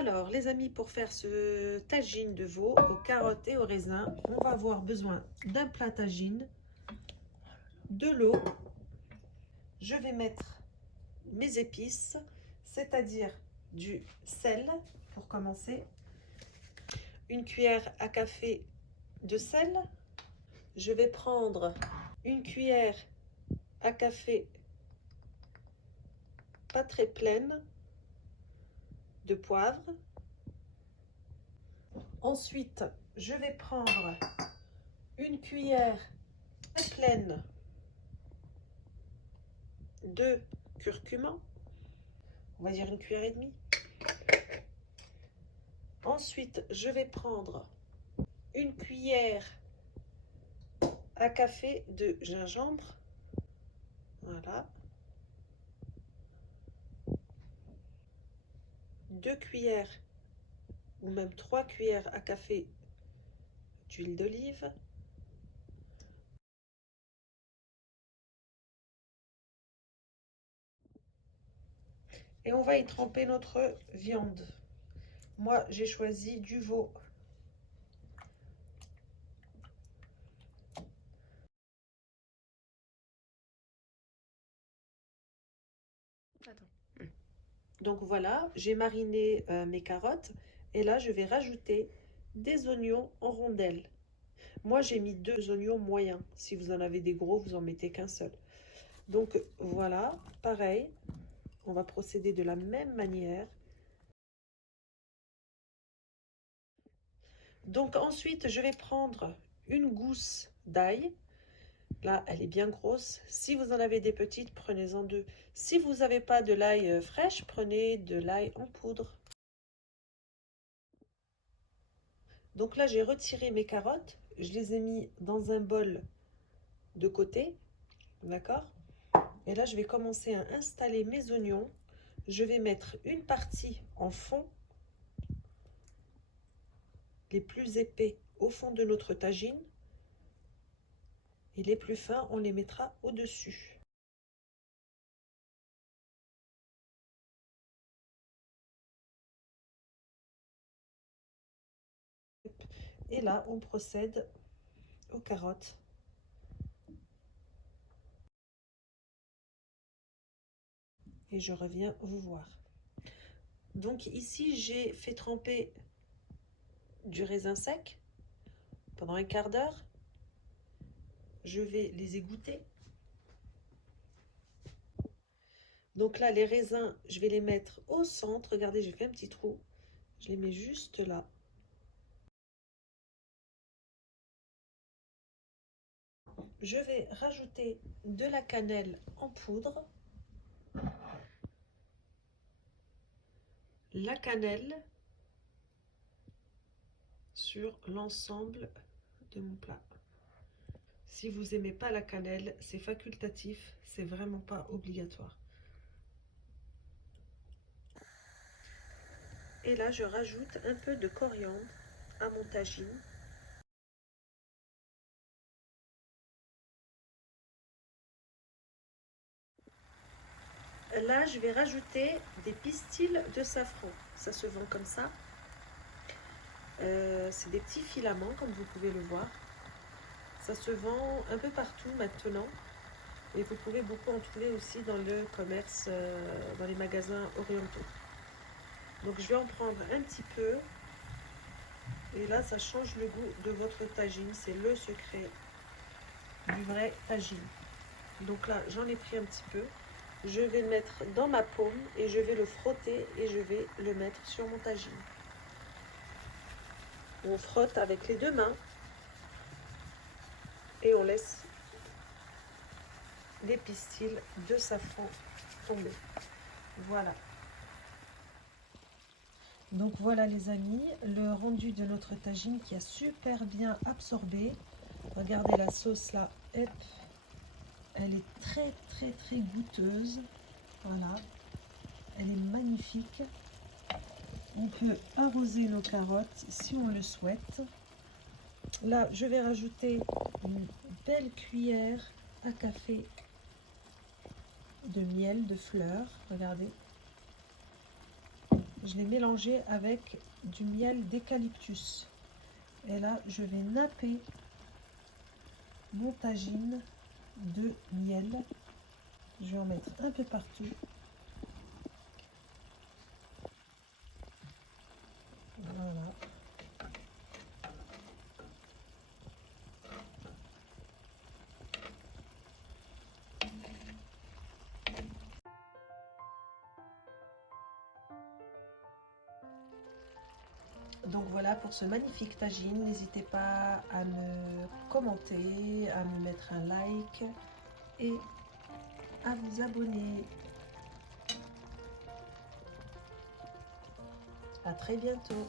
Alors, les amis, pour faire ce tagine de veau aux carottes et aux raisins, on va avoir besoin d'un plat tagine, de l'eau. Je vais mettre mes épices, c'est-à-dire du sel pour commencer, une cuillère à café de sel. Je vais prendre une cuillère à café pas très pleine de poivre. Ensuite, je vais prendre une cuillère très pleine de curcuma, on va dire une cuillère et demie. Ensuite, je vais prendre une cuillère à café de gingembre. Voilà. 2 cuillères ou même 3 cuillères à café d'huile d'olive. Et on va y tremper notre viande. Moi, j'ai choisi du veau. Donc voilà, j'ai mariné mes carottes et là je vais rajouter des oignons en rondelles. Moi j'ai mis 2 oignons moyens. Si vous en avez des gros, vous en mettez qu'un seul. Donc voilà, pareil, on va procéder de la même manière. Donc ensuite je vais prendre une gousse d'ail. Là, elle est bien grosse. Si vous en avez des petites, prenez-en 2. Si vous n'avez pas de l'ail fraîche, prenez de l'ail en poudre. Donc là, j'ai retiré mes carottes. Je les ai mis dans un bol de côté. D'accord? Et là, je vais commencer à installer mes oignons. Je vais mettre une partie en fond, les plus épais au fond de notre tagine. Et les plus fins, on les mettra au-dessus. Et là, on procède aux carottes. Et je reviens vous voir. Donc ici, j'ai fait tremper du raisin sec pendant un quart d'heure. Je vais les égoutter. Donc là, les raisins, je vais les mettre au centre. Regardez, j'ai fait un petit trou. Je les mets juste là. Je vais rajouter de la cannelle en poudre. La cannelle sur l'ensemble de mon plat. Si vous n'aimez pas la cannelle, c'est facultatif, c'est vraiment pas obligatoire. Et là, je rajoute un peu de coriandre à mon tagine. Là, je vais rajouter des pistils de safran. Ça se vend comme ça. C'est des petits filaments, comme vous pouvez le voir. Ça se vend un peu partout maintenant. Et vous pouvez beaucoup en trouver aussi dans le commerce, dans les magasins orientaux. Donc je vais en prendre un petit peu. Et là, ça change le goût de votre tagine. C'est le secret du vrai tagine. Donc là, j'en ai pris un petit peu. Je vais le mettre dans ma paume et je vais le frotter et je vais le mettre sur mon tagine. On frotte avec les 2 mains et on laisse les pistils de safran tomber. Voilà. Donc voilà les amis, le rendu de notre tagine qui a super bien absorbé. Regardez la sauce là, hop, elle est très très très goûteuse. Voilà, elle est magnifique. On peut arroser nos carottes si on le souhaite. Là, je vais rajouter une belle cuillère à café de miel de fleurs. Regardez. je l'ai mélangé avec du miel d'eucalyptus. Et là, je vais napper mon tagine de miel. Je vais en mettre un peu partout. Voilà. Donc voilà pour ce magnifique tagine. N'hésitez pas à me commenter, à me mettre un like et à vous abonner. À très bientôt.